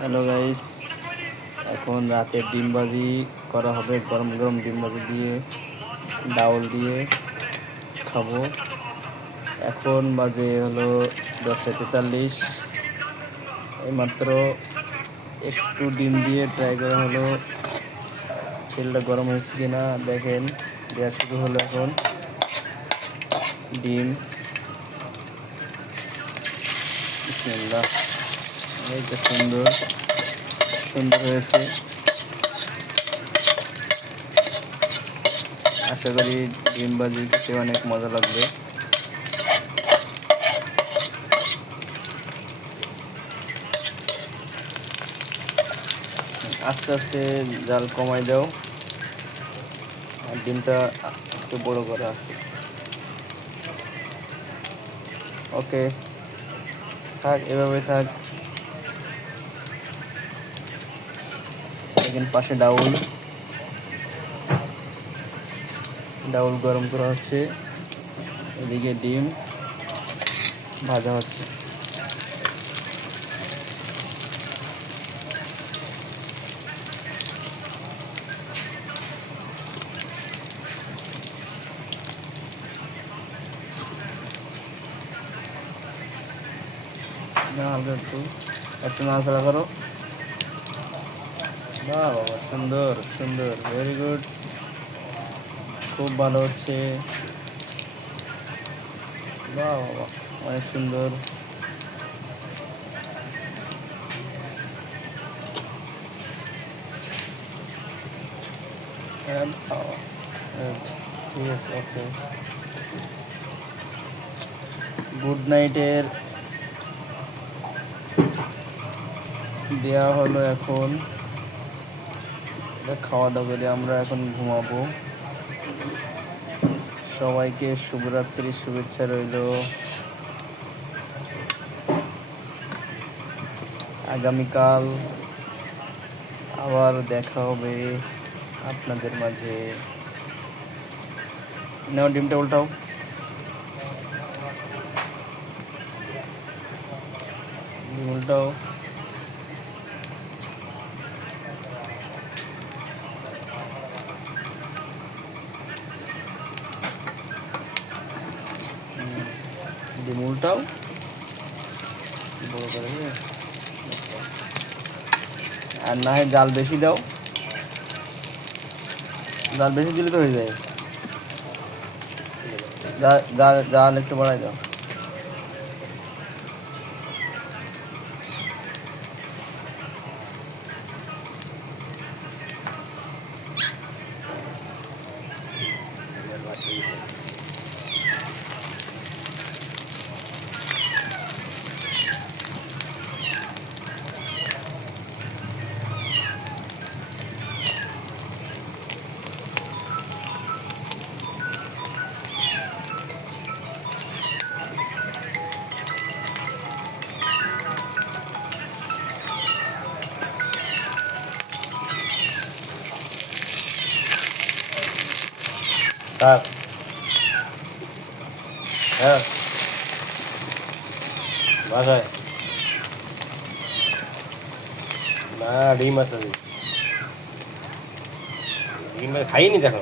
Hello guys এখন রাতে ডিমবাজি করা হবে, গরম গরম ডিম ডিমবাজি দিয়ে, ডাউল দিয়ে খাব। এখন বাজে হলো দশটা তেতাল্লিশ। এইমাত্র একটু ডিম দিয়ে ট্রাই করা হলো। তেলটা গরম হয়েছে কিনা দেখেন দেওয়া শুরু হলো এখন। ডিম। সুন্দর সুন্দর হয়েছে। আশা করি ডিম বাজি খেতে অনেক মজা লাগবে। আস্তে আস্তে জাল কমাই দাও। আর ডিমটা একটু বড় করে আসছে। ওকে, থাক, এভাবে থাক। দেখেন পাশে ডাউল। ডাউল গরম করা হচ্ছে। এদিকে ডিম ভাজা হচ্ছে। একটু। একটু নাড়াচাড়া করো। বাহ বাবা সুন্দর সুন্দর ভেরি গুড খুব ভালো হচ্ছে। বাহ বাবা অনেক সুন্দর। ওকে গুড নাইটের দেওয়া হলো এখন। খাওয়া দাওয়া করে আমরা এখন ঘুমাবো। সবাইকে শুভরাত্রির শুভেচ্ছা রইল। আগামীকাল আবার দেখা হবে আপনাদের মাঝে। নাও, ডিমটা উল্টাও। উল্টাও। ডিম উল্টাও বড় করে আর না হয় জাল বেশি দাও। জাল বেশি দিলে তো হয়ে যায়। জাল একটু বাড়াই দাও। তার হ্যাঁ বাসায় না ডিম আছে ডিম খাইনি দেখো